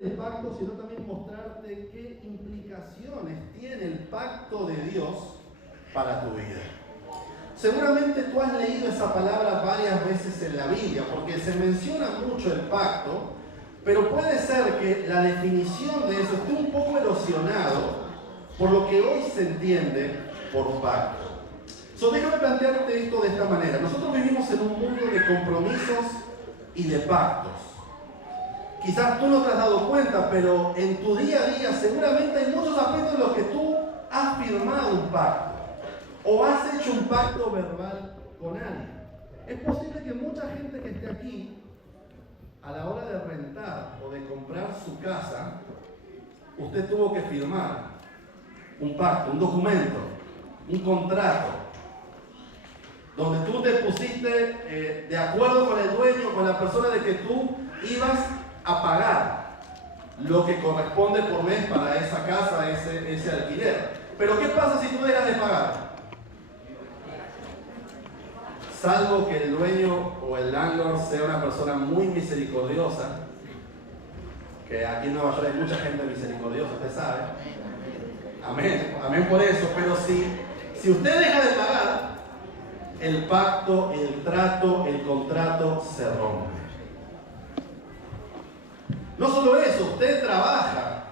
el pacto, sino también mostrarte qué implicaciones tiene el pacto de Dios para tu vida. Seguramente tú has leído esa palabra varias veces en la Biblia, porque se menciona mucho el pacto, pero puede ser que la definición de eso esté un poco erosionado por lo que hoy se entiende por pacto. Déjame plantearte esto de esta manera. Nosotros vivimos en un mundo de compromisos y de pactos. Quizás tú no te has dado cuenta, pero en tu día a día seguramente hay muchos aspectos en los que tú has firmado un pacto o has hecho un pacto verbal con alguien. Es posible que mucha gente que esté aquí, a la hora de rentar o de comprar su casa, usted tuvo que firmar un pacto, un documento, un contrato, donde tú te pusiste de acuerdo con el dueño, con la persona, de que tú ibas a pagar lo que corresponde por mes para esa casa, ese alquiler. Pero ¿qué pasa si tú dejas de pagar? Salvo que el dueño o el landlord sea una persona muy misericordiosa, que aquí en Nueva York hay mucha gente misericordiosa, usted sabe. Amén, amén por eso. Pero si usted deja de pagar, el pacto, el trato, el contrato se rompe. No solo eso, usted trabaja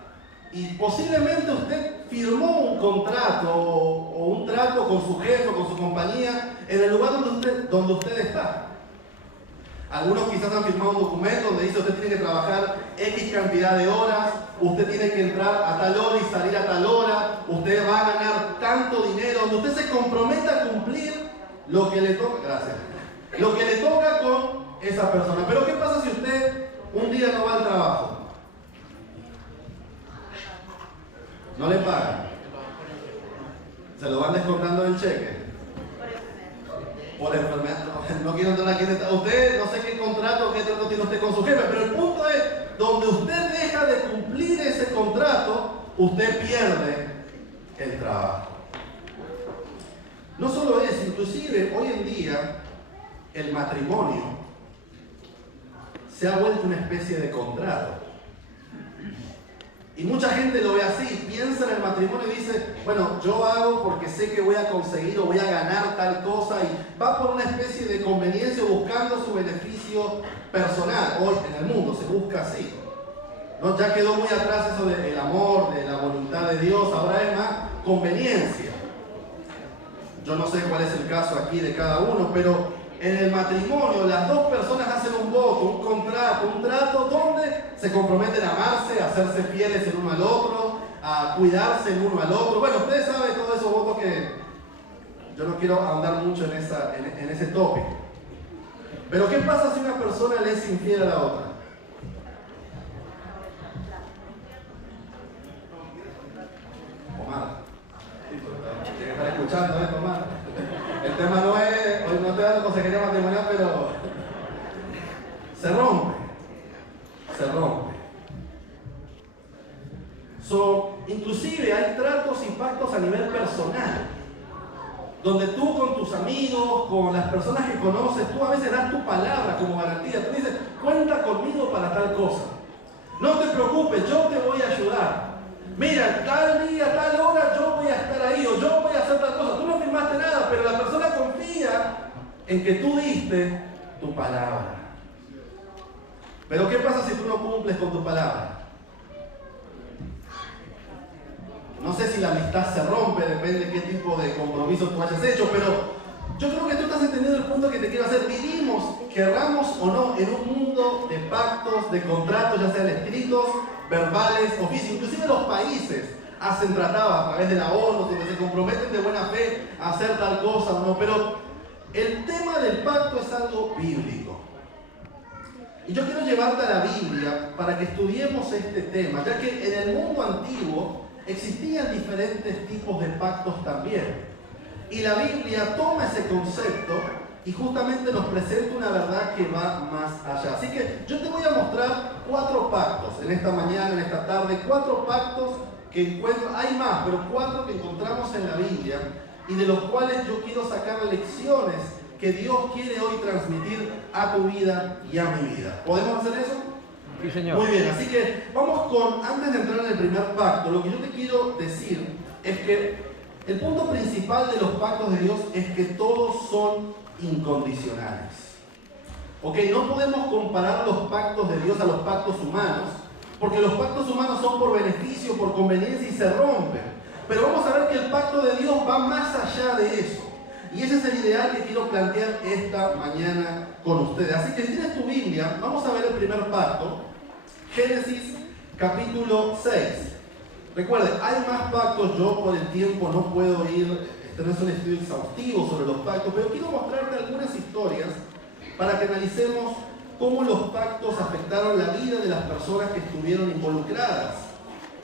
y posiblemente usted firmó un contrato o un trato con su jefe o con su compañía en el lugar donde usted está. Algunos quizás han firmado un documento donde dice: usted tiene que trabajar X cantidad de horas, usted tiene que entrar a tal hora y salir a tal hora, usted va a ganar tanto dinero, donde usted se compromete a cumplir lo que le toca, lo que le toca con esa persona. Pero ¿qué pasa si usted un día no va al trabajo? No le pagan. Se lo van descontando del cheque. Por enfermedad. No quiero entrar aquí. Usted, no sé qué contrato, qué trato tiene usted con su jefe, pero el punto es, donde usted deja de cumplir ese contrato, usted pierde el trabajo. No solo eso, inclusive hoy en día el matrimonio se ha vuelto una especie de contrato. Y mucha gente lo ve así, piensa en el matrimonio y dice: bueno, yo hago porque sé que voy a conseguir o voy a ganar tal cosa, y va por una especie de conveniencia buscando su beneficio personal. Hoy en el mundo se busca así, ¿no? Ya quedó muy atrás eso del amor, de la voluntad de Dios, ahora es más conveniencia. Yo no sé cuál es el caso aquí de cada uno, pero en el matrimonio las dos personas hacen un voto, un contrato, un trato donde se comprometen a amarse, a hacerse fieles el uno al otro, a cuidarse el uno al otro. Bueno, ustedes saben todos esos votos que yo no quiero ahondar mucho en ese tópico. Pero ¿qué pasa si una persona le es infiel a la otra? Omar, tiene que estar escuchando esto, Omar. El tema no es, hoy no te da la consejería matrimonial, pero se rompe. Inclusive hay tratos y pactos a nivel personal, donde tú con tus amigos, con las personas que conoces, tú a veces das tu palabra como garantía. Tú dices: cuenta conmigo para tal cosa. No te preocupes, yo te voy a ayudar. Mira, tal día, tal hora, yo voy a estar ahí, o yo voy a hacer tal cosa. Tú no firmaste nada, pero la persona confía en que tú diste tu palabra. Pero ¿qué pasa si tú no cumples con tu palabra? No sé si la amistad se rompe, depende de qué tipo de compromiso tú hayas hecho, pero yo creo que tú estás entendiendo el punto que te quiero hacer. Vivimos, querramos o no, en un mundo de pactos, de contratos, ya sean escritos, verbales o físicos. Inclusive los países hacen tratados a través de la ONU, donde se comprometen de buena fe a hacer tal cosa o no. Pero el tema del pacto es algo bíblico. Y yo quiero llevarte a la Biblia para que estudiemos este tema, ya que en el mundo antiguo existían diferentes tipos de pactos también. Y la Biblia toma ese concepto y justamente nos presenta una verdad que va más allá. Así que yo te voy a mostrar 4 pactos en esta mañana, en esta tarde, 4 pactos que encuentro, hay más, pero 4 que encontramos en la Biblia y de los cuales yo quiero sacar lecciones que Dios quiere hoy transmitir a tu vida y a mi vida. ¿Podemos hacer eso? Sí, señor. Muy bien, así que vamos con, antes de entrar en el primer pacto, lo que yo te quiero decir es que el punto principal de los pactos de Dios es que todos son incondicionales. Ok, no podemos comparar los pactos de Dios a los pactos humanos, porque los pactos humanos son por beneficio, por conveniencia y se rompen. Pero vamos a ver que el pacto de Dios va más allá de eso. Y ese es el ideal que quiero plantear esta mañana con ustedes. Así que si tienes tu Biblia, vamos a ver el primer pacto. Génesis capítulo 6. Recuerden, hay más pactos, yo por el tiempo no puedo ir, este no es un estudio exhaustivo sobre los pactos, pero quiero mostrarte algunas historias para que analicemos cómo los pactos afectaron la vida de las personas que estuvieron involucradas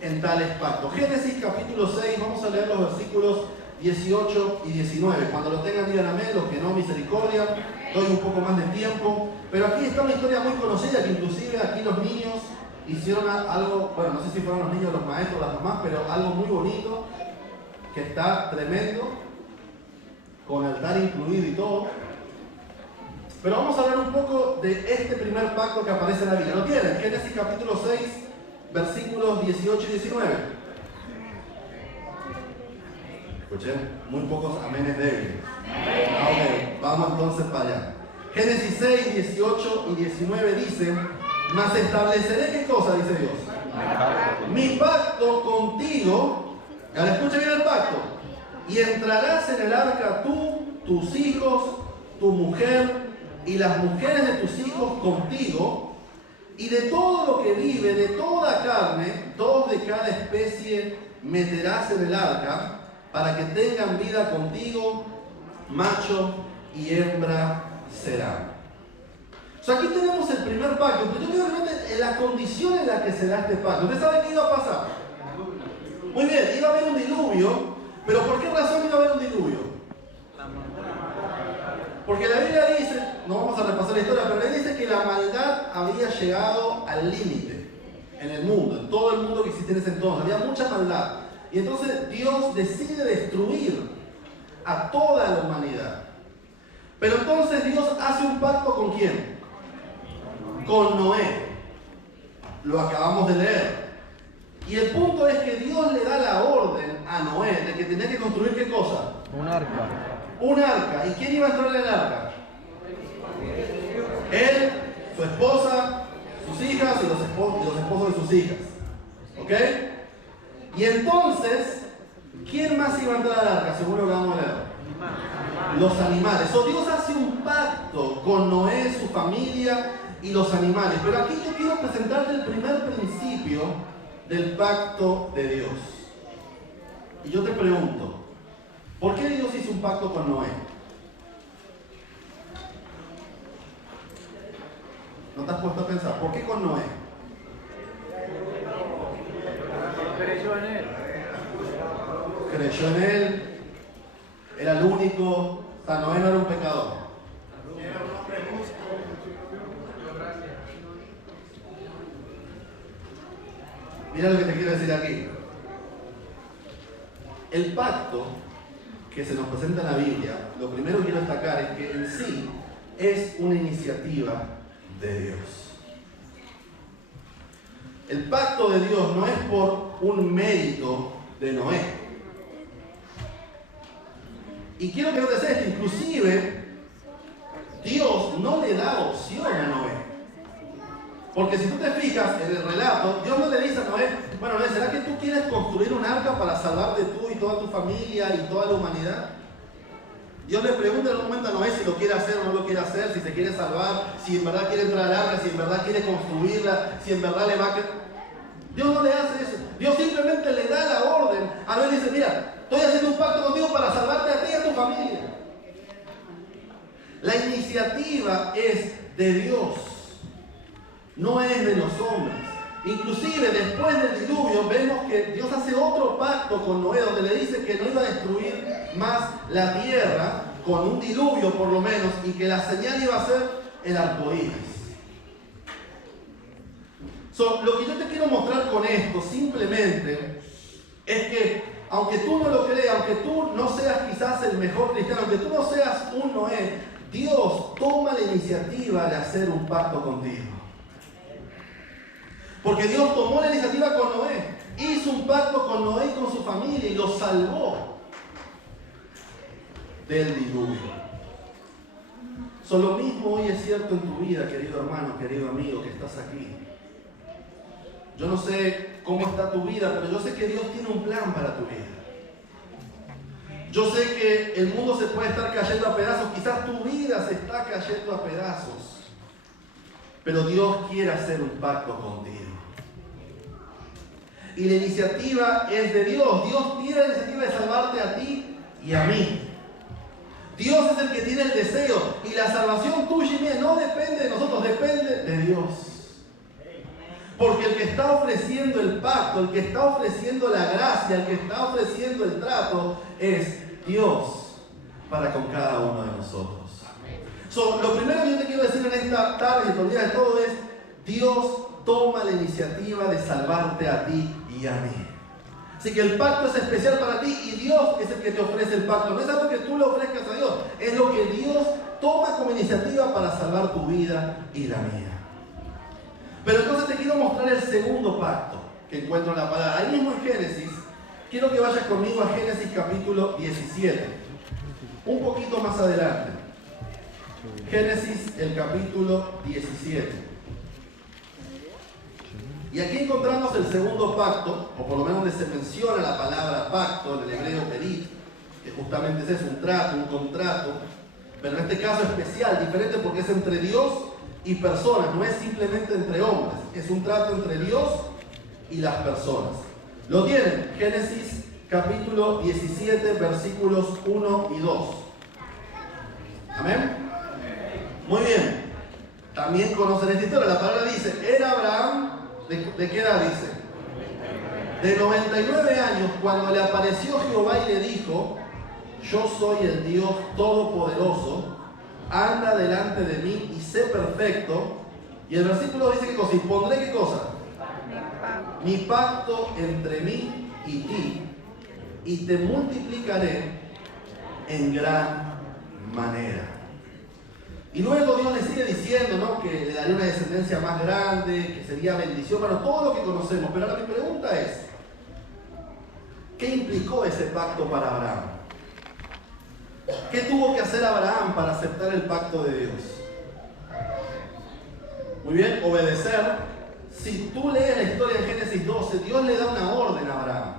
en tales pactos. Génesis capítulo 6, vamos a leer los versículos 18 y 19. Cuando lo tengan, digan amén, los que no, misericordia. Doy un poco más de tiempo. Pero aquí está una historia muy conocida que inclusive aquí los niños hicieron algo, bueno, no sé si fueron los niños, los maestros, las mamás, pero algo muy bonito, que está tremendo, con altar incluido y todo. Pero vamos a hablar un poco de este primer pacto que aparece en la Biblia. ¿Lo tienen? Génesis capítulo 6, versículos 18 y 19. ¿Escuchen? Muy pocos amenes débiles. Okay, vamos entonces para allá. Génesis 6, 18 y 19 dice: mas estableceré, ¿qué cosa dice Dios? Mi pacto contigo. Ahora escucha bien el pacto. Y entrarás en el arca tú, tus hijos, tu mujer y las mujeres de tus hijos contigo, y de todo lo que vive, de toda carne, dos de cada especie meterás en el arca, para que tengan vida contigo, macho y hembra serán. O sea, aquí tenemos el primer pacto, pero yo quiero que noten la condición en la que se da este pacto. ¿Usted sabe qué iba a pasar? Muy bien, iba a haber un diluvio, pero ¿por qué razón iba a haber un diluvio? Porque la Biblia dice, no vamos a repasar la historia, pero la Biblia dice que la maldad había llegado al límite en el mundo, en todo el mundo que existía en ese entonces. Había mucha maldad. Y entonces Dios decide destruir a toda la humanidad. Pero entonces Dios hace un pacto ¿con quién? Con Noé. Lo acabamos de leer. Y el punto es que Dios le da la orden a Noé de que tenía que construir ¿qué cosa? Un arca. Un arca. ¿Y quién iba a entrar en el arca? Él, su esposa, sus hijas y los esposos de sus hijas. ¿Ok? Y entonces, ¿quién más iba a entrar al arca? Según lo que vamos a leer. Los animales. So, Dios hace un pacto con Noé, su familia y los animales. Pero aquí yo quiero presentarte el primer principio del pacto de Dios. Y yo te pregunto, ¿por qué Dios hizo un pacto con Noé? ¿No te has puesto a pensar? ¿Por qué con Noé? Creyó en él. Creyó en él, era el único, o sea, Noé no era un pecador. Mira lo que te quiero decir aquí. El pacto que se nos presenta en la Biblia, lo primero que quiero destacar es que en sí es una iniciativa de Dios. El pacto de Dios no es por un mérito de Noé. Y quiero que notes esto, inclusive Dios no le da opción a Noé. Porque si tú te fijas en el relato, Dios no le dice a Noé, bueno, Noé, ¿será que tú quieres construir un arca para salvarte tú y toda tu familia y toda la humanidad? Dios le pregunta en un momento a Noé si lo quiere hacer o no lo quiere hacer, si se quiere salvar, si en verdad quiere entrar al arca, si en verdad quiere construirla, si en verdad le va a... Dios no le hace eso. Dios simplemente le da la orden. A Noé le dice, mira, estoy haciendo un pacto contigo para salvarte a ti y a tu familia. La iniciativa es de Dios. No es de los hombres. Inclusive después del diluvio vemos que Dios hace otro pacto con Noé donde le dice que no iba a destruir más la tierra con un diluvio por lo menos y que la señal iba a ser el arco iris. Lo que yo te quiero mostrar con esto simplemente es que aunque tú no lo creas, aunque tú no seas quizás el mejor cristiano, aunque tú no seas un Noé, Dios toma la iniciativa de hacer un pacto contigo. Porque Dios tomó la iniciativa con Noé, hizo un pacto con Noé y con su familia y los salvó del diluvio. Lo mismo hoy es cierto en tu vida, querido hermano, querido amigo que estás aquí. Yo no sé cómo está tu vida, pero yo sé que Dios tiene un plan para tu vida. Yo sé que el mundo se puede estar cayendo a pedazos, quizás tu vida se está cayendo a pedazos, pero Dios quiere hacer un pacto contigo. Y la iniciativa es de Dios. Dios tiene la iniciativa de salvarte a ti y a mí. Dios es el que tiene el deseo, y la salvación tuya y mía no depende de nosotros, depende de Dios. Porque el que está ofreciendo el pacto, el que está ofreciendo la gracia, el que está ofreciendo el trato es Dios para con cada uno de nosotros. Lo primero que yo te quiero decir en esta tarde, y te olvidas de todo, es Dios toma la iniciativa de salvarte a ti y a mí. Así que el pacto es especial para ti y Dios es el que te ofrece el pacto. No es algo que tú le ofrezcas a Dios, es lo que Dios toma como iniciativa para salvar tu vida y la mía. Pero entonces te quiero mostrar el segundo pacto que encuentro en la palabra. Ahí mismo en Génesis, quiero que vayas conmigo a Génesis capítulo 17. Un poquito más adelante. Génesis, el capítulo 17. Y aquí encontramos el segundo pacto, o por lo menos donde se menciona la palabra pacto, en el hebreo perit, que justamente es eso, un trato, un contrato, pero en este caso especial, diferente porque es entre Dios y personas, no es simplemente entre hombres, es un trato entre Dios y las personas. Lo tienen, Génesis capítulo 17, versículos 1 y 2. ¿Amén? Muy bien. También conocen esta historia, la palabra dice, era Abraham, ¿de qué edad dice? De 99 años, cuando le apareció Jehová y le dijo, yo soy el Dios Todopoderoso, anda delante de mí y sé perfecto. Y el versículo dice qué cosa, y pondré qué cosa, mi pacto entre mí y ti, y te multiplicaré en gran manera. Y luego Dios le sigue diciendo, ¿no?, que le daría una descendencia más grande, que sería bendición, bueno, todo lo que conocemos. Pero ahora mi pregunta es, ¿qué implicó ese pacto para Abraham? ¿Qué tuvo que hacer Abraham para aceptar el pacto de Dios? Muy bien, obedecer. Si tú lees la historia de Génesis 12, Dios le da una orden a Abraham.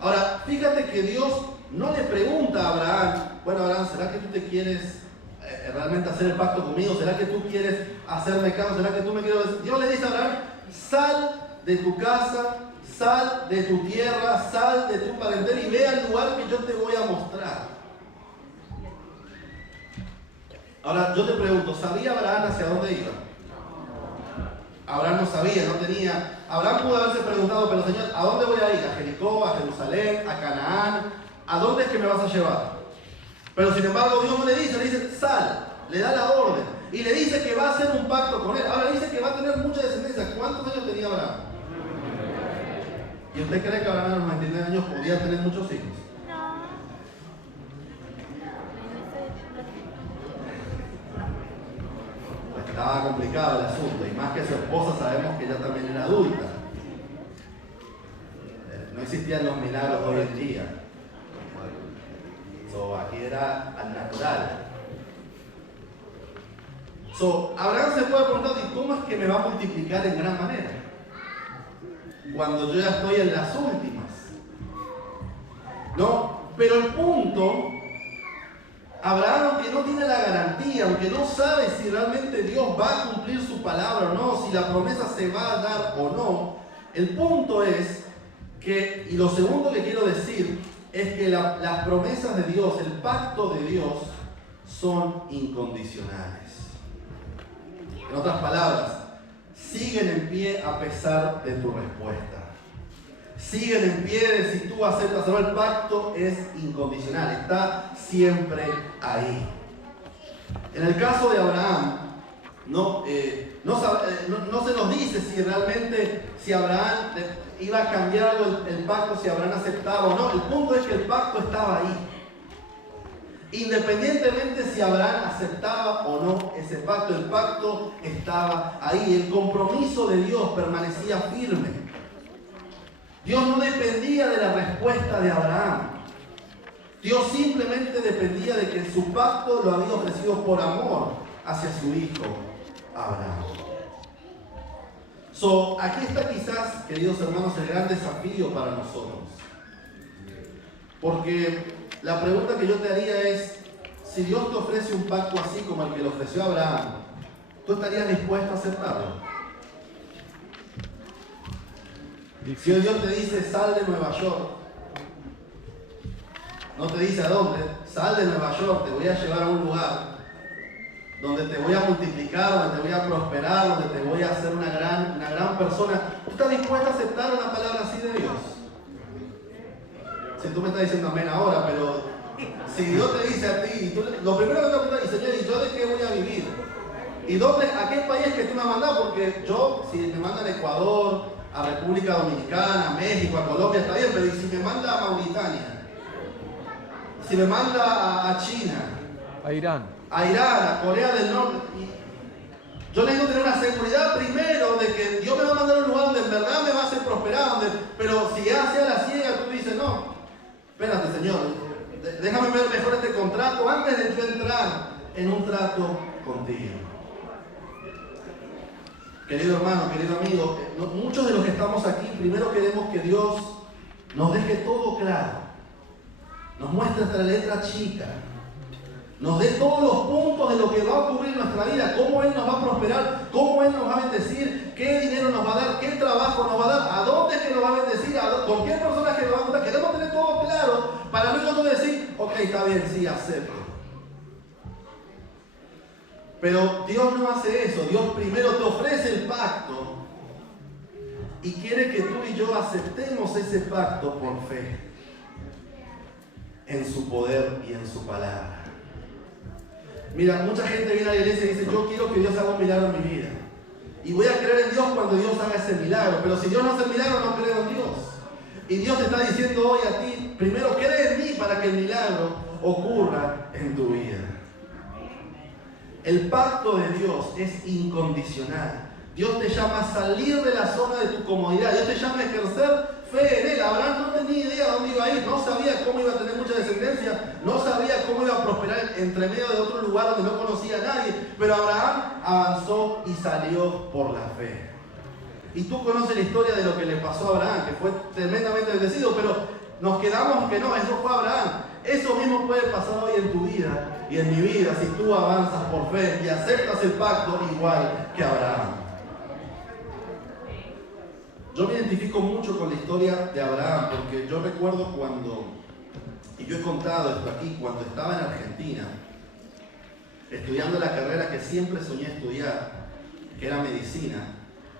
Ahora, fíjate que Dios no le pregunta a Abraham, bueno, Abraham, ¿será que tú te quieres realmente hacer el pacto conmigo? ¿Será que tú quieres hacerme caso? ¿Será que tú me quieres? Dios le dice a Abraham, sal de tu casa, sal de tu tierra, sal de tu parentela y ve al lugar que yo te voy a mostrar. Ahora yo te pregunto, ¿sabía Abraham hacia dónde iba? Abraham no sabía, no tenía. Abraham pudo haberse preguntado, pero Señor, ¿a dónde voy a ir? ¿A Jericó, a Jerusalén, a Canaán? ¿A dónde es que me vas a llevar? Pero sin embargo Dios no le dice, sal, le da la orden y le dice que va a hacer un pacto con él. Ahora dice que va a tener mucha descendencia. ¿Cuántos años tenía Abraham? ¿Y usted cree que Abraham a los 99 años podía tener muchos hijos? Pues estaba complicado el asunto, y más que su esposa sabemos que ella también era adulta. No existían los milagros hoy en día. Aquí era al natural. Abraham se puede preguntar, ¿y cómo es que me va a multiplicar en gran manera? Cuando yo ya estoy en las últimas. ¿No? Pero el punto, Abraham, aunque no tiene la garantía, aunque no sabe si realmente Dios va a cumplir su palabra o no, si la promesa se va a dar o no, el punto es que, y lo segundo que quiero decir, es que las promesas de Dios, el pacto de Dios, son incondicionales. En otras palabras, siguen en pie a pesar de tu respuesta. Siguen en pie de si tú aceptas o no. El pacto es incondicional, está siempre ahí. En el caso de Abraham, no se nos dice si realmente, si Abraham iba a cambiar algo el pacto, si Abraham aceptaba o no. El punto es que el pacto estaba ahí. Independientemente si Abraham aceptaba o no ese pacto, el pacto estaba ahí. El compromiso de Dios permanecía firme. Dios no dependía de la respuesta de Abraham. Dios simplemente dependía de que su pacto lo había ofrecido por amor hacia su hijo Abraham. Aquí está quizás, queridos hermanos, el gran desafío para nosotros. Porque la pregunta que yo te haría es, si Dios te ofrece un pacto así como el que le ofreció a Abraham, ¿tú estarías dispuesto a aceptarlo? Si hoy Dios te dice, sal de Nueva York, no te dice a dónde, sal de Nueva York, te voy a llevar a un lugar donde te voy a multiplicar, donde te voy a prosperar, donde te voy a hacer una gran persona. ¿Tú estás dispuesto a aceptar una palabra así de Dios? Si tú me estás diciendo amén ahora, pero si Dios te dice a ti, lo primero que te preguntas es, Señor, ¿y yo de qué voy a vivir? ¿Y a qué país que tú me mandas? Porque yo, si me mandan a Ecuador, a República Dominicana, a México, a Colombia, está bien, pero ¿y si me manda a Mauritania? Si me manda a China, A Irán, a Corea del Norte, yo necesito tener una seguridad primero de que Dios me va a mandar a un lugar donde en verdad me va a hacer prosperar, pero si ya sea la ciega, tú dices, no, espérate, Señor, déjame ver mejor este contrato antes de yo entrar en un trato contigo. Querido hermano, querido amigo, muchos de los que estamos aquí, primero queremos que Dios nos deje todo claro, nos muestre hasta la letra chica, nos dé todos los puntos de lo que va a ocurrir en nuestra vida, cómo Él nos va a prosperar, cómo Él nos va a bendecir, qué dinero nos va a dar, qué trabajo nos va a dar, a dónde es que nos va a bendecir, con qué personas que nos va a juntar. Queremos tener todo claro para luego decir, ok, está bien, sí, acepto. Pero Dios no hace eso. Dios primero te ofrece el pacto y quiere que tú y yo aceptemos ese pacto por fe en su poder y en su palabra. Mira, mucha gente viene a la iglesia y dice, yo quiero que Dios haga un milagro en mi vida. Y voy a creer en Dios cuando Dios haga ese milagro. Pero si Dios no hace el milagro, no creo en Dios. Y Dios te está diciendo hoy a ti, primero cree en mí para que el milagro ocurra en tu vida. El pacto de Dios es incondicional. Dios te llama a salir de la zona de tu comodidad. Dios te llama a ejercer fe en Él. Abraham no tenía idea de dónde iba a ir. No sabía cómo iba a tener mucha descendencia. No sabía cómo iba a prosperar entre medio de otro lugar donde no conocía a nadie. Pero Abraham avanzó y salió por la fe. Y tú conoces la historia de lo que le pasó a Abraham, que fue tremendamente bendecido, pero nos quedamos que no, eso fue Abraham. Eso mismo puede pasar hoy en tu vida y en mi vida si tú avanzas por fe y aceptas el pacto igual que Abraham. Yo me identifico mucho con la historia de Abraham porque yo recuerdo y yo he contado esto aquí, cuando estaba en Argentina, estudiando la carrera que siempre soñé estudiar, que era medicina.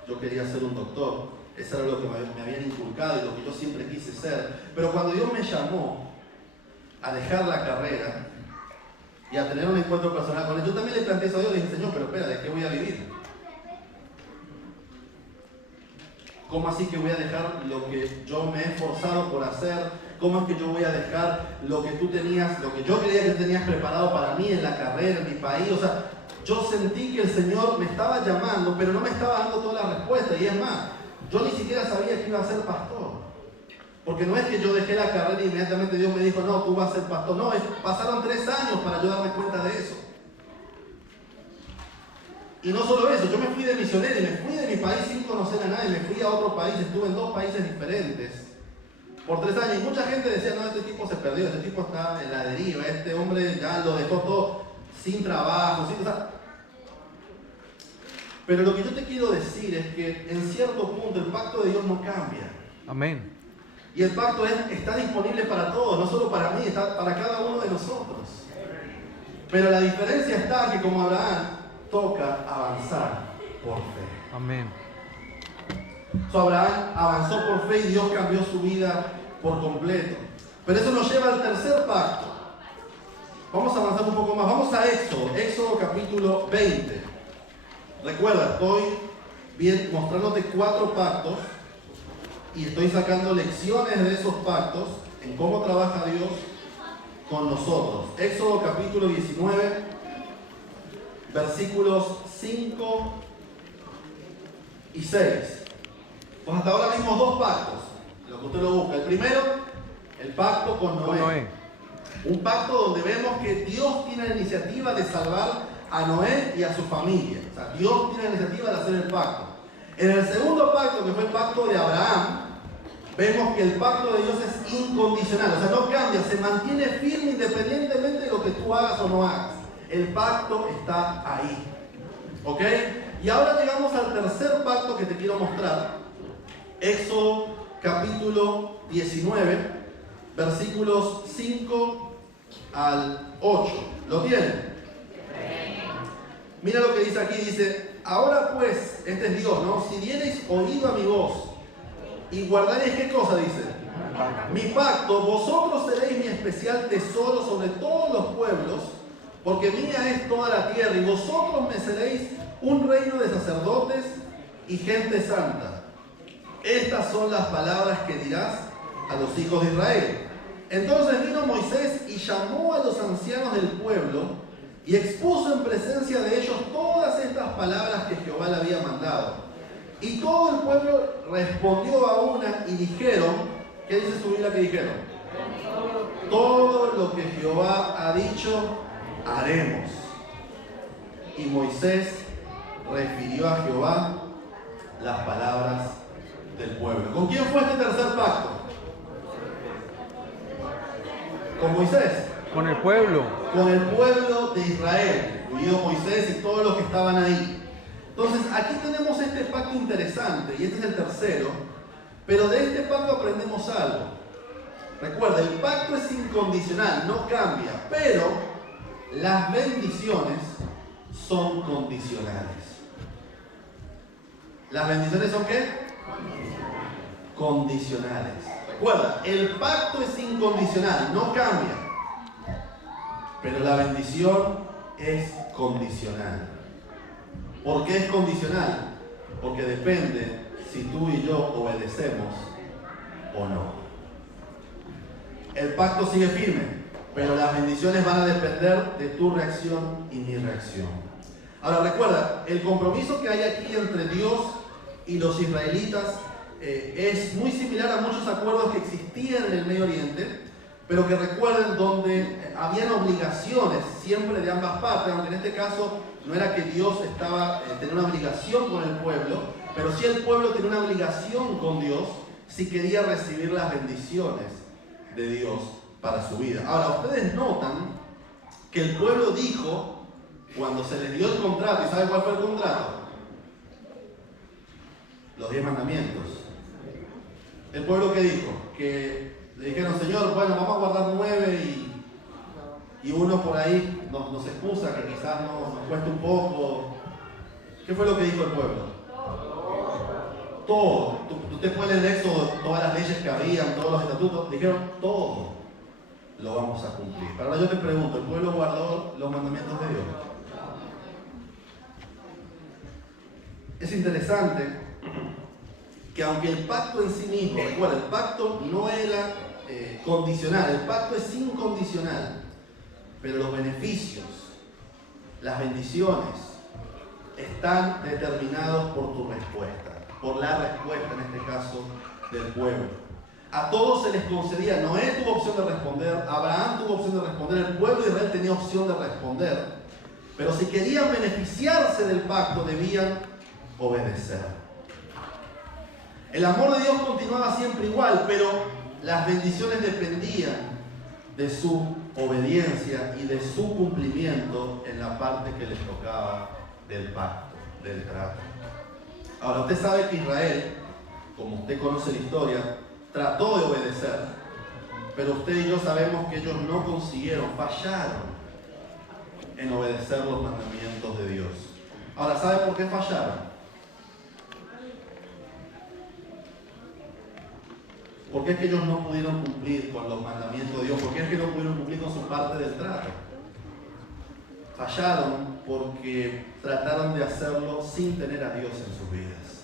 Yo quería ser un doctor, eso era lo que me habían inculcado y lo que yo siempre quise ser. Pero cuando Dios me llamó a dejar la carrera y a tener un encuentro personal con Él, yo también le planteé eso a Dios y dije, Señor, pero espera, ¿de qué voy a vivir? ¿Cómo así que voy a dejar lo que yo me he esforzado por hacer? ¿Cómo es que yo voy a dejar lo que tú tenías, lo que yo creía que tenías preparado para mí en la carrera, en mi país? O sea, yo sentí que el Señor me estaba llamando, pero no me estaba dando toda la respuesta. Y es más, yo ni siquiera sabía que iba a ser pastor. Porque no es que yo dejé la carrera y inmediatamente Dios me dijo, no, tú vas a ser pastor. No, pasaron 3 años para yo darme cuenta de eso. Y no solo eso, yo me fui de misionero y me fui de mi país sin conocer a nadie. Me fui a otro país, estuve en 2 países diferentes por 3 años. Y mucha gente decía, no, este tipo se perdió, este tipo está en la deriva, este hombre ya lo dejó todo sin trabajo, sin... O sea, pero lo que yo te quiero decir es que en cierto punto el pacto de Dios no cambia. amén. Y el pacto está disponible para todos, no solo para mí, está para cada uno de nosotros. Pero la diferencia está que como Abraham toca avanzar por fe. Amén. Abraham avanzó por fe y Dios cambió su vida por completo. Pero eso nos lleva al tercer pacto. Vamos a avanzar un poco más. Vamos a Éxodo capítulo 20. Recuerda, estoy mostrándote 4 pactos y estoy sacando lecciones de esos pactos en cómo trabaja Dios con nosotros. Éxodo capítulo 19, versículos 5 y 6. Pues hasta ahora vimos dos pactos, lo que usted lo busca. El primero, el pacto con Noé. Un pacto donde vemos que Dios tiene la iniciativa de salvar a Noé y a su familia. O sea, Dios tiene la iniciativa de hacer el pacto. En el segundo pacto, que fue el pacto de Abraham, vemos que el pacto de Dios es incondicional. O sea, no cambia, se mantiene firme independientemente de lo que tú hagas o no hagas. El pacto está ahí. ¿Ok? Y ahora llegamos al tercer pacto que te quiero mostrar. Éxodo capítulo 19, versículos 5 al 8. ¿Lo tienen? Mira lo que dice aquí, dice: ahora pues, este es Dios, ¿no? Si diereis oído a mi voz y guardaréis, ¿qué cosa dice? Mi pacto, vosotros seréis mi especial tesoro sobre todos los pueblos, porque mía es toda la tierra, y vosotros me seréis un reino de sacerdotes y gente santa. Estas son las palabras que dirás a los hijos de Israel. Entonces vino Moisés y llamó a los ancianos del pueblo y expuso en presencia de ellos todas estas palabras que Jehová le había mandado. Y todo el pueblo respondió a una y dijeron, ¿qué dice su Biblia que dijeron? Todo lo que Jehová ha dicho, haremos. Y Moisés refirió a Jehová las palabras del pueblo. ¿Con quién fue este tercer pacto? ¿Con Moisés? Con el pueblo. Con el pueblo de Israel, incluido Moisés y todos los que estaban ahí. Entonces, aquí tenemos este pacto interesante, y este es el tercero, pero de este pacto aprendemos algo. Recuerda, el pacto es incondicional, no cambia, pero las bendiciones son condicionales. ¿Las bendiciones son qué? Condicionales. Recuerda, el pacto es incondicional, no cambia. Pero la bendición es condicional. ¿Por qué es condicional? Porque depende si tú y yo obedecemos o no. El pacto sigue firme, pero las bendiciones van a depender de tu reacción y mi reacción. Ahora recuerda, el compromiso que hay aquí entre Dios y los israelitas es muy similar a muchos acuerdos que existían en el Medio Oriente, pero que recuerden donde habían obligaciones siempre de ambas partes, aunque en este caso no era que Dios tenía una obligación con el pueblo, pero sí el pueblo tenía una obligación con Dios si quería recibir las bendiciones de Dios para su vida. Ahora, ustedes notan que el pueblo dijo, cuando se les dio el contrato, ¿y saben cuál fue el contrato? Los 10 mandamientos. ¿El pueblo qué dijo? Que le dijeron, Señor, bueno, vamos a guardar 9 y uno por ahí nos excusa que quizás nos cueste un poco. ¿Qué fue lo que dijo el pueblo? Todo. Usted puede leer en Éxodo todas las leyes que habían, todos los estatutos. Dijeron, todo lo vamos a cumplir. Pero ahora yo te pregunto, ¿el pueblo guardó los mandamientos de Dios? Es interesante que aunque el pacto en sí mismo, recuerda, el pacto no era condicional, el pacto es incondicional, pero los beneficios, las bendiciones, están determinados por tu respuesta, por la respuesta en este caso del pueblo. A todos se les concedía, Noé tuvo opción de responder, Abraham tuvo opción de responder, el pueblo de Israel tenía opción de responder, pero si querían beneficiarse del pacto debían obedecer. El amor de Dios continuaba siempre igual, pero las bendiciones dependían de su obediencia y de su cumplimiento en la parte que les tocaba del pacto, del trato. Ahora, usted sabe que Israel, como usted conoce la historia, trató de obedecer, pero usted y yo sabemos que ellos no consiguieron, fallaron en obedecer los mandamientos de Dios. Ahora, ¿sabe por qué fallaron? ¿Por qué es que ellos no pudieron cumplir con los mandamientos de Dios? ¿Por qué es que no pudieron cumplir con su parte del trato? Fallaron porque trataron de hacerlo sin tener a Dios en sus vidas.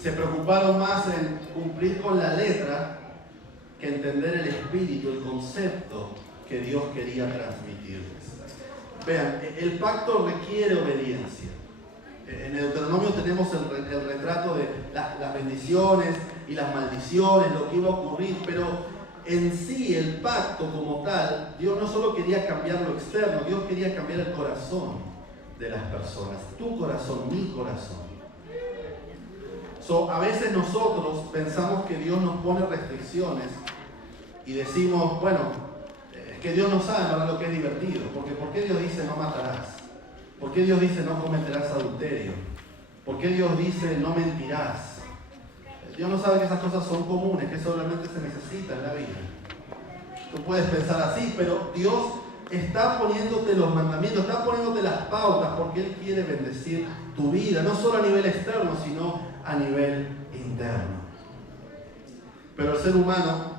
Se preocuparon más en cumplir con la letra que entender el espíritu, el concepto que Dios quería transmitirles. Vean, el pacto requiere obediencia. En el Deuteronomio tenemos el retrato de las bendiciones y las maldiciones, lo que iba a ocurrir, pero en sí el pacto como tal, Dios no solo quería cambiar lo externo, Dios quería cambiar el corazón de las personas, tu corazón, mi corazón. A veces nosotros pensamos que Dios nos pone restricciones y decimos, bueno, que Dios no sabe para lo que es divertido, porque ¿por qué Dios dice no matarás? ¿Por qué Dios dice no cometerás adulterio? ¿Por qué Dios dice no mentirás? Dios no sabe que esas cosas son comunes, que solamente se necesitan en la vida. Tú puedes pensar así, pero Dios está poniéndote los mandamientos, está poniéndote las pautas, porque Él quiere bendecir tu vida, no solo a nivel externo, sino a nivel interno. Pero el ser humano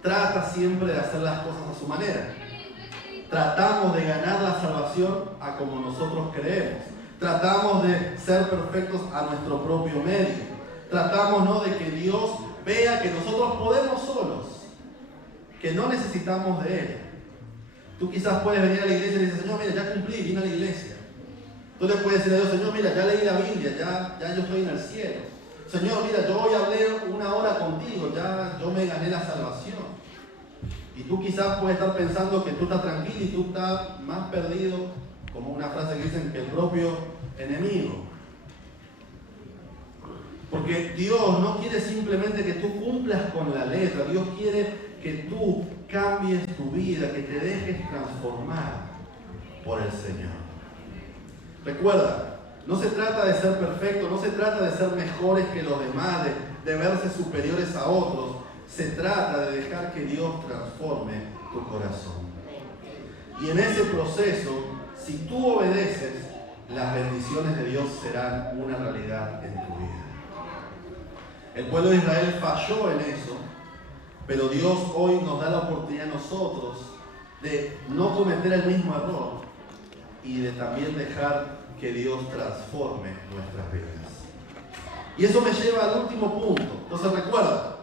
trata siempre de hacer las cosas a su manera. Tratamos de ganar la salvación a como nosotros creemos. Tratamos de ser perfectos a nuestro propio medio. Tratamos, ¿no?, de que Dios vea que nosotros podemos solos, que no necesitamos de Él. Tú quizás puedes venir a la iglesia y decir, Señor, mira, ya cumplí, vine a la iglesia. Tú le puedes decir a Dios, Señor, mira, ya leí la Biblia, ya yo estoy en el cielo. Señor, mira, yo hoy hablé una hora contigo, ya yo me gané la salvación. Y tú quizás puedes estar pensando que tú estás tranquilo y tú estás más perdido, como una frase que dicen, que el propio enemigo. Porque Dios no quiere simplemente que tú cumplas con la letra, Dios quiere que tú cambies tu vida, que te dejes transformar por el Señor. Recuerda, no se trata de ser perfecto, no se trata de ser mejores que los demás, de verse superiores a otros. Se trata de dejar que Dios transforme tu corazón. Y en ese proceso, si tú obedeces, las bendiciones de Dios serán una realidad en tu vida. El pueblo de Israel falló en eso, pero Dios hoy nos da la oportunidad a nosotros de no cometer el mismo error y de también dejar que Dios transforme nuestras vidas. Y eso me lleva al último punto. Entonces recuerda,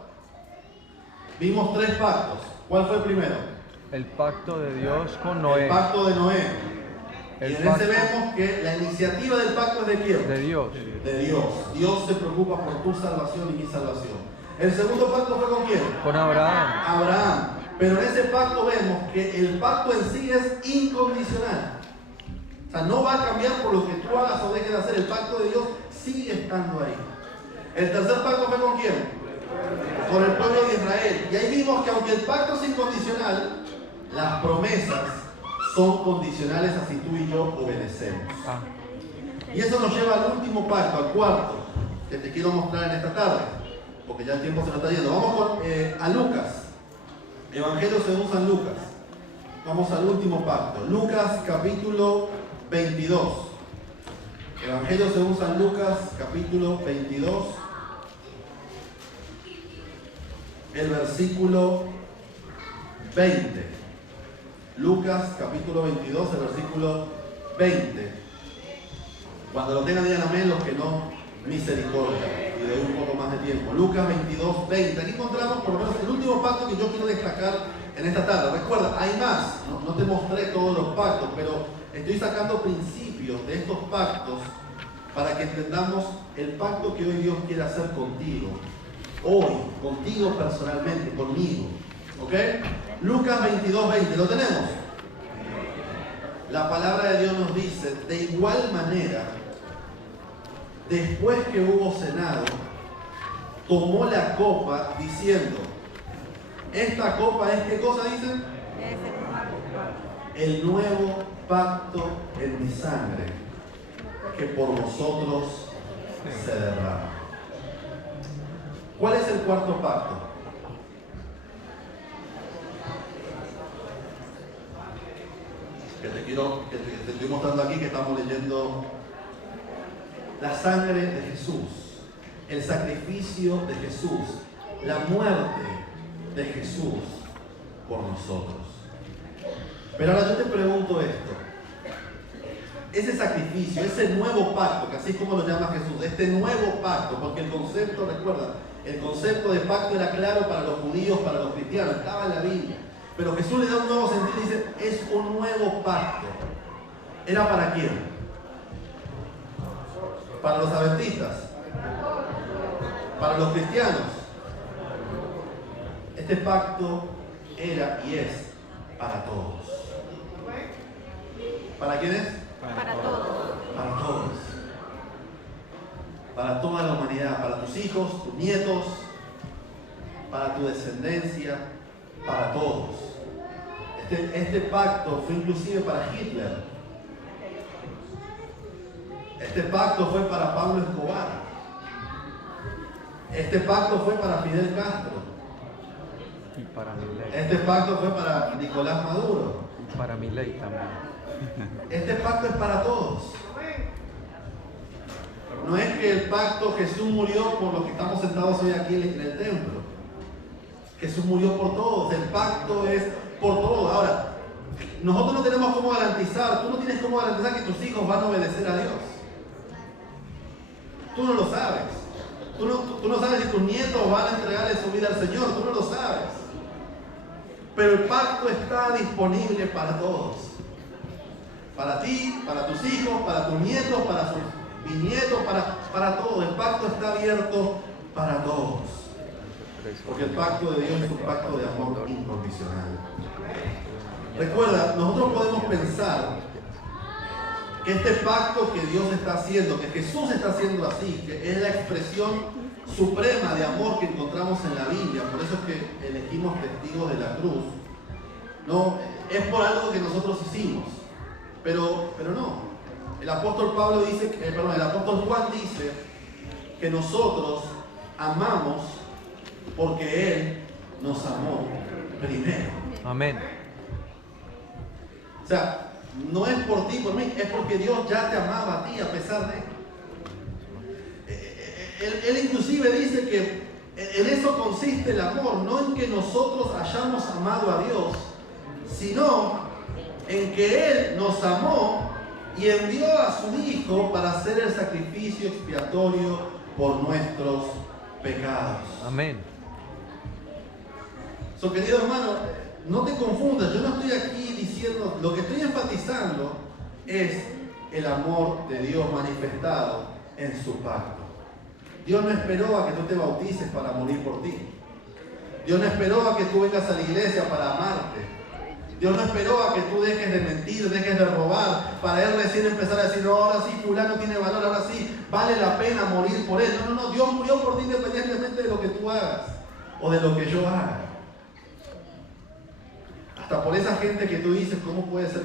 vimos 3 pactos. ¿Cuál fue el primero? El pacto de Dios con Noé. El pacto de Noé. Y en pacto ese vemos que la iniciativa del pacto es de quién? de Dios. De Dios. Dios se preocupa por tu salvación y mi salvación. El segundo pacto fue con quién? Con Abraham. Abraham. Pero en ese pacto vemos que el pacto en sí es incondicional. O sea, no va a cambiar por lo que tú hagas o dejes de hacer. El pacto de Dios sigue estando ahí. El tercer pacto fue con quién? Con el pueblo de Israel. Y ahí vimos que aunque el pacto es incondicional, las promesas son condicionales a si tú y yo obedecemos. Y eso nos lleva al último pacto, al cuarto, que te quiero mostrar en esta tarde, porque ya el tiempo se nos está yendo. Vamos a Lucas, Evangelio según San Lucas. Vamos al último pacto, Lucas capítulo 22. Evangelio según San Lucas, capítulo 22. El versículo 20. Lucas capítulo 22, el versículo 20. Cuando lo tengan digan amén los que no, misericordia. Y doy un poco más de tiempo. Lucas 22, 20. Aquí encontramos por lo menos el último pacto que yo quiero destacar en esta tarde. Recuerda, hay más. No te mostré todos los pactos, pero estoy sacando principios de estos pactos para que entendamos el pacto que hoy Dios quiere hacer contigo. Hoy, contigo personalmente, conmigo. ¿Ok? Lucas 22, 20. ¿Lo tenemos? La palabra de Dios nos dice, de igual manera, después que hubo cenado, tomó la copa diciendo, esta copa es, ¿qué cosa dicen? El nuevo pacto en mi sangre, que por vosotros se derrama. ¿Cuál es el cuarto pacto? Que te estoy mostrando aquí, que estamos leyendo la sangre de Jesús, el sacrificio de Jesús, la muerte de Jesús por nosotros. Pero ahora yo te pregunto esto, ese sacrificio, ese nuevo pacto, que así es como lo llama Jesús, este nuevo pacto, porque el concepto, recuerda, El concepto de pacto era claro para los judíos, para los cristianos, estaba en la Biblia. Pero Jesús le da un nuevo sentido y dice, es un nuevo pacto. ¿Era para quién? Para los adventistas. Para los cristianos. Este pacto era y es para todos. ¿Para quién es? Para todos. Para todos. Para toda la humanidad, para tus hijos, tus nietos, para tu descendencia, para todos. Este pacto fue inclusive para Hitler. Este pacto fue para Pablo Escobar. Este pacto fue para Fidel Castro. Y para Milei. Este pacto fue para Nicolás Maduro. Y para Milei también. Este pacto es para todos. No es que el pacto Jesús murió por los que estamos sentados hoy aquí en el templo. Jesús murió por todos. El pacto es por todos. Ahora, nosotros no tenemos cómo garantizar, tú no tienes cómo garantizar que tus hijos van a obedecer a Dios. Tú no lo sabes. Tú no sabes si tus nietos van a entregarle su vida al Señor. Tú no lo sabes. Pero el pacto está disponible para todos. Para ti, para tus hijos, para tus nietos, para sus bisnietos, para todos. El pacto está abierto para todos. Porque el pacto de Dios es un pacto de amor incondicional. Recuerda, nosotros podemos pensar que este pacto que Dios está haciendo, que Jesús está haciendo así, que es la expresión suprema de amor que encontramos en la Biblia, por eso es que elegimos testigos de la cruz, no, es por algo que nosotros hicimos, pero no. El apóstol Pablo dice, el apóstol Juan dice que nosotros amamos porque Él nos amó primero. Amén. O sea, no es por ti, por mí, es porque Dios ya te amaba a ti a pesar de. Él inclusive dice que en eso consiste el amor, no en que nosotros hayamos amado a Dios, sino en que Él nos amó y envió a su Hijo para hacer el sacrificio expiatorio por nuestros pecados. Amén. So, querido hermano, no te confundas, yo no estoy aquí diciendo, lo que estoy enfatizando es el amor de Dios manifestado en su pacto. Dios no esperó a que tú te bautices para morir por ti. Dios no esperó a que tú vengas a la iglesia para amarte. Dios no esperó a que tú dejes de mentir, dejes de robar, para Él recién empezar a decir, no, ahora sí, fulano tiene valor, ahora sí, vale la pena morir por Él. No, Dios murió por ti independientemente de lo que tú hagas o de lo que yo haga. Hasta por esa gente que tú dices, ¿cómo puede ser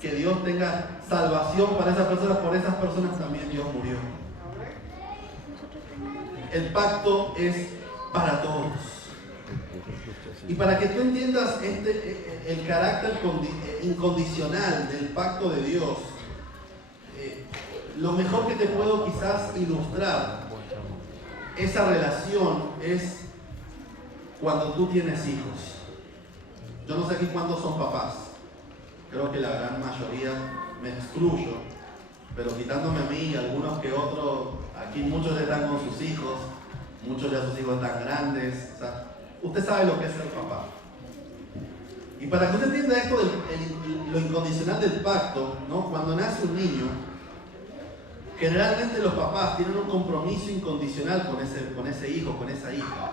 que Dios tenga salvación para esas personas? Por esas personas también Dios murió. El pacto es para todos. Y para que tú entiendas el carácter incondicional del pacto de Dios, lo mejor que te puedo quizás ilustrar esa relación es cuando tú tienes hijos. Yo no sé aquí cuántos son papás. Creo que la gran mayoría, me excluyo, pero quitándome a mí y algunos que otros, aquí muchos ya están con sus hijos, muchos ya sus hijos están grandes. O sea, usted sabe lo que es ser papá. Y para que usted entienda esto lo incondicional del pacto, ¿no? Cuando nace un niño, generalmente los papás tienen un compromiso incondicional con ese hijo, con esa hija.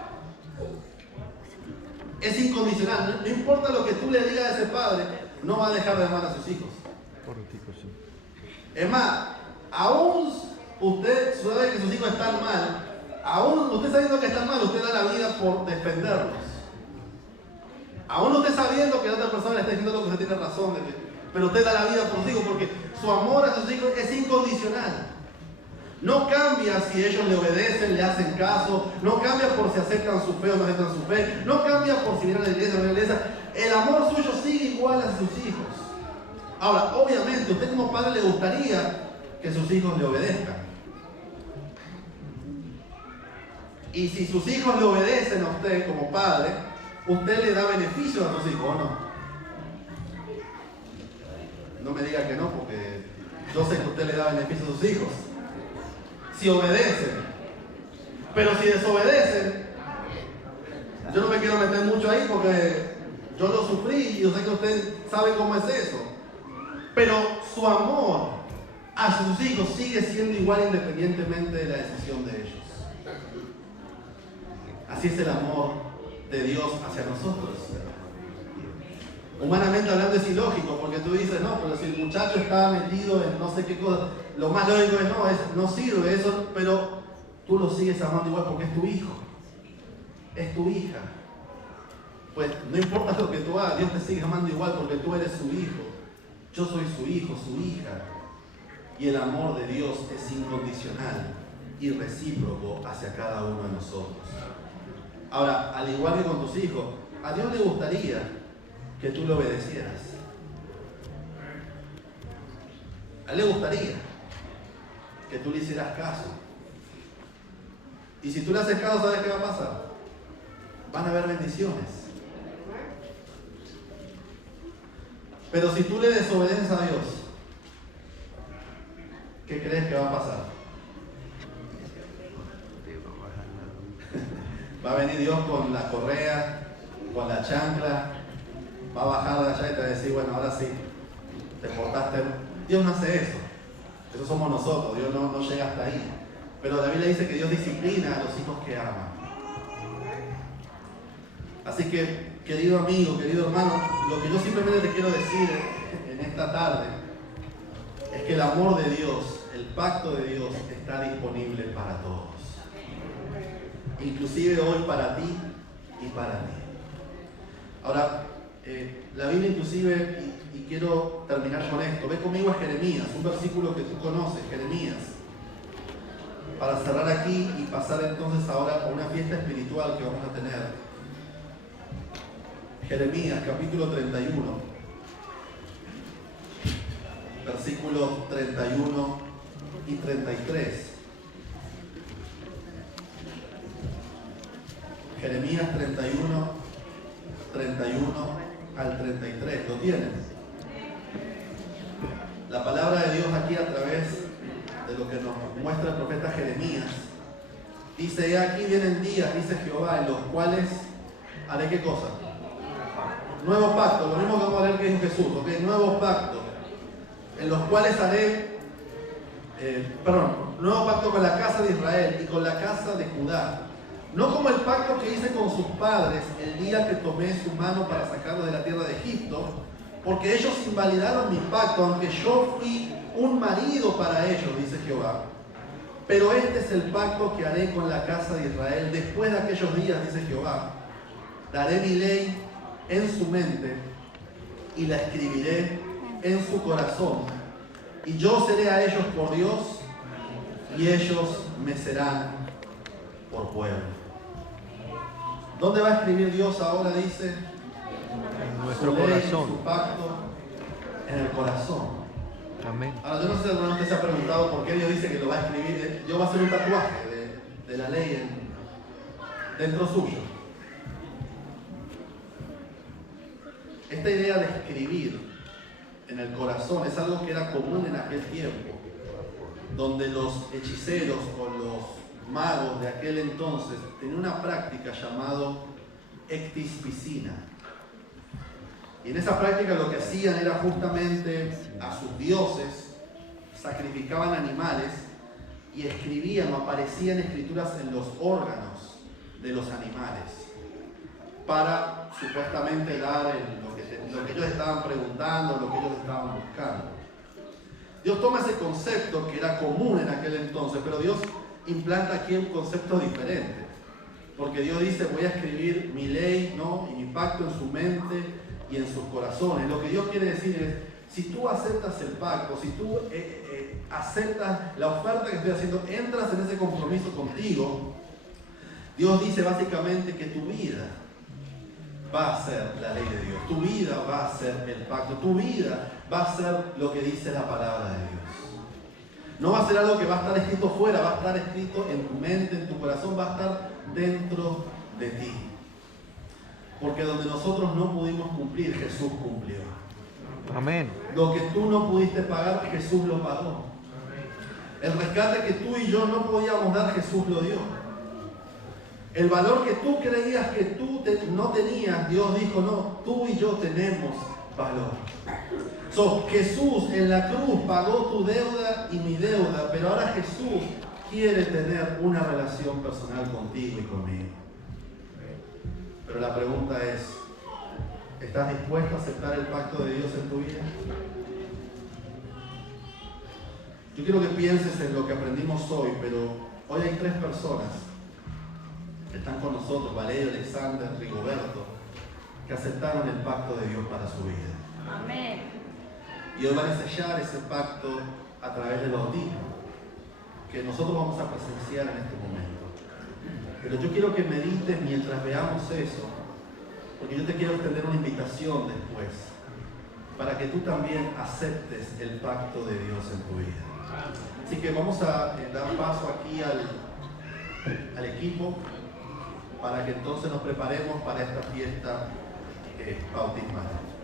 Es incondicional, no importa lo que tú le digas a ese padre, no va a dejar de amar a sus hijos. Es más, aún usted sabe que sus hijos están mal, aún usted sabiendo que están mal, usted da la vida por defenderlos. Aún usted sabiendo que la otra persona le está diciendo lo que usted tiene razón, pero usted da la vida por sus hijos porque su amor a sus hijos es incondicional. No cambia si ellos le obedecen, le hacen caso, no cambia por si aceptan su fe o no aceptan su fe, no cambia por si vienen a la iglesia o no a la iglesia. El amor suyo sigue igual a sus hijos. Ahora, obviamente, usted como padre le gustaría que sus hijos le obedezcan. Y si sus hijos le obedecen a usted como padre, usted le da beneficio a sus hijos, ¿o no? No me diga que no, porque yo sé que usted le da beneficio a sus hijos. Si obedecen. Pero si desobedecen, yo no me quiero meter mucho ahí porque yo lo sufrí y yo sé que usted sabe cómo es eso. Pero su amor a sus hijos sigue siendo igual independientemente de la decisión de ellos. Así es el amor de Dios hacia nosotros. Humanamente hablando es ilógico, porque tú dices, no, pero si el muchacho está metido en no sé qué cosa, lo más lógico es, no sirve eso, pero tú lo sigues amando igual porque es tu hijo, es tu hija. Pues no importa lo que tú hagas, Dios te sigue amando igual porque tú eres su hijo. Yo soy su hijo, su hija. Y el amor de Dios es incondicional y recíproco hacia cada uno de nosotros. Ahora, al igual que con tus hijos, a Dios le gustaría que tú le obedecieras. A Él le gustaría que tú le hicieras caso. Y si tú le haces caso, ¿sabes qué va a pasar? Van a haber bendiciones. Pero si tú le desobedeces a Dios, ¿qué crees que va a pasar? Va a venir Dios con la correa, con la chancla, va a bajar de allá y te va a decir, bueno, ahora sí, te portaste. Dios no hace eso. Eso somos nosotros, Dios no llega hasta ahí. Pero la Biblia dice que Dios disciplina a los hijos que ama. Así que, querido amigo, querido hermano, lo que yo simplemente te quiero decir en esta tarde es que el amor de Dios, el pacto de Dios está disponible para todos. Inclusive hoy para ti y para mí. Ahora, la Biblia inclusive, y quiero terminar con esto, ve conmigo a Jeremías, un versículo que tú conoces, Jeremías, para cerrar aquí y pasar entonces ahora a una fiesta espiritual que vamos a tener. Jeremías capítulo 31, versículos 31 y 33. Jeremías 31, 31 al 33. ¿Lo tienen? La palabra de Dios aquí a través de lo que nos muestra el profeta Jeremías dice: he aquí vienen días, dice Jehová, en los cuales haré ¿qué cosa? Nuevo pacto, lo mismo que vamos a leer que dijo Jesús, ¿ok? Nuevo pacto, en los cuales haré, nuevo pacto con la casa de Israel y con la casa de Judá. No como el pacto que hice con sus padres el día que tomé su mano para sacarlos de la tierra de Egipto, porque ellos invalidaron mi pacto, aunque yo fui un marido para ellos, dice Jehová. Pero este es el pacto que haré con la casa de Israel después de aquellos días, dice Jehová. Daré mi ley en su mente y la escribiré en su corazón. Y yo seré a ellos por Dios y ellos me serán por pueblo. ¿Dónde va a escribir Dios ahora? Dice, en nuestro su ley, corazón. su pacto, en el corazón. Amén. Ahora, yo no sé si alguno de ustedes se ha preguntado por qué Dios dice que lo va a escribir. Yo voy a hacer un tatuaje de la ley dentro suyo. Esta idea de escribir en el corazón es algo que era común en aquel tiempo, donde los hechiceros o los magos de aquel entonces tenían una práctica llamada ectispisina. Y en esa práctica lo que hacían era justamente a sus dioses, sacrificaban animales y escribían o aparecían escrituras en los órganos de los animales para supuestamente dar lo que ellos estaban preguntando, lo que ellos estaban buscando. Dios toma ese concepto que era común en aquel entonces, pero Dios implanta aquí un concepto diferente. Porque Dios dice, voy a escribir mi ley, ¿no? Y mi pacto en su mente y en sus corazones. Lo que Dios quiere decir es, si tú aceptas el pacto, si tú aceptas la oferta que estoy haciendo, entras en ese compromiso contigo, Dios dice básicamente que tu vida va a ser la ley de Dios, tu vida va a ser el pacto, tu vida va a ser lo que dice la palabra de Dios. No va a ser algo que va a estar escrito fuera, va a estar escrito en tu mente, en tu corazón, va a estar dentro de ti. Porque donde nosotros no pudimos cumplir, Jesús cumplió. Amén. Lo que tú no pudiste pagar, Jesús lo pagó. El rescate que tú y yo no podíamos dar, Jesús lo dio. El valor que tú creías que tú no tenías, Dios dijo, no, tú y yo tenemos valor. Jesús en la cruz pagó tu deuda y mi deuda, pero ahora Jesús quiere tener una relación personal contigo y conmigo. Pero la pregunta es, ¿estás dispuesto a aceptar el pacto de Dios en tu vida? Yo quiero que pienses en lo que aprendimos hoy, pero hoy hay 3 personas que están con nosotros, Valerio, Alexander, Rigoberto, que aceptaron el pacto de Dios para su vida. Amén. Y hoy van a sellar ese pacto a través del bautismo, que nosotros vamos a presenciar en este momento. Pero yo quiero que medites mientras veamos eso, porque yo te quiero extender una invitación después, para que tú también aceptes el pacto de Dios en tu vida. Así que vamos a dar paso aquí al equipo, para que entonces nos preparemos para esta fiesta bautismal.